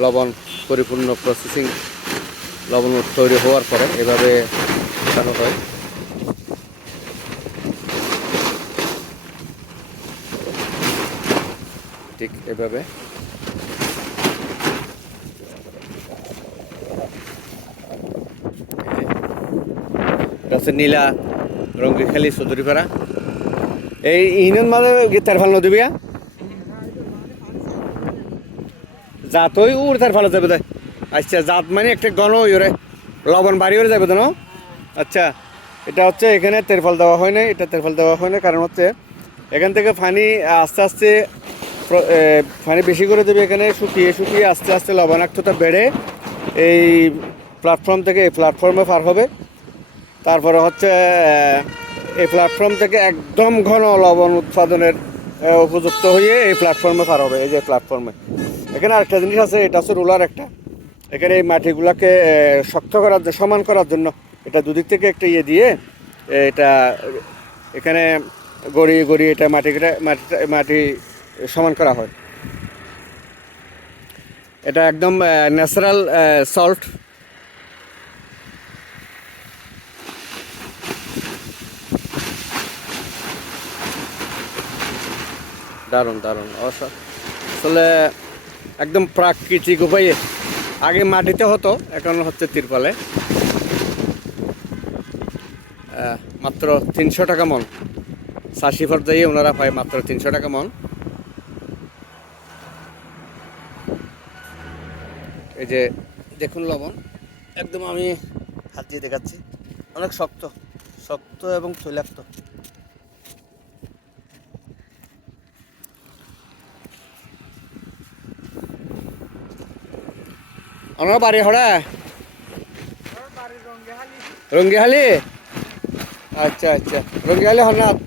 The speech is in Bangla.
লবণ পরিপূর্ণ প্রসেসিং লবণ তৈরি হওয়ার পরে এভাবে শুকানো হয়। ঠিক এভাবে এটা হচ্ছে নীলা রঙ্গিখালি চৌধুরীপাড়া। এই ইউনিয়ন মানে তেরফাল নদী বিয়া জাত ওই উড় তেরফালে যাবে তাই। আচ্ছা জাত মানে একটা গণ ওরে লবণ বাড়ি ওরে যাবে তো না। আচ্ছা এটা হচ্ছে এখানে তেরফাল দেওয়া হয় না, এটা তেরফাল দেওয়া হয় না, কারণ হচ্ছে এখান থেকে পানি আস্তে আস্তে পানি বেশি করে দেবে, এখানে শুকিয়ে শুকিয়ে আস্তে আস্তে লবণাক্ততা বেড়ে এই প্ল্যাটফর্ম থেকে এই প্ল্যাটফর্মে পার হবে। তারপরে হচ্ছে এই প্ল্যাটফর্ম থেকে একদম ঘন লবণ উৎপাদনের উপযুক্ত হয়ে এই প্ল্যাটফর্মে পার হবে। এই যে প্ল্যাটফর্মে এখানে আরেকটা জিনিস আছে, এটা হচ্ছে রোলার একটা। এখানে এই মাটিগুলোকে শক্ত করার সমান করার জন্য এটা দুদিক থেকে একটা ইয়ে দিয়ে এটা এখানে গড়িয়ে গড়িয়ে এটা মাটি সমান করা হয়। এটা একদম ন্যাচারাল সল্ট। দারুণ দারুণ আসলে একদম প্রাকৃতিক উপায়ে। আগে মাটিতে হতো, এখন হচ্ছে তিরপালে। মাত্র 300 টাকা মন, 60 পর্যায়ে ওনারা পায় মাত্র 300 টাকা মন। এই যে দেখুন লবণ একদম আমি হাত দিয়ে দেখাচ্ছি, অনেক শক্ত শক্ত এবং তৈলাক্ত। আমার বাড়ি হড়া রঙ্গিহালি। আচ্ছা আচ্ছা রঙ্গিহালি হরনাথ।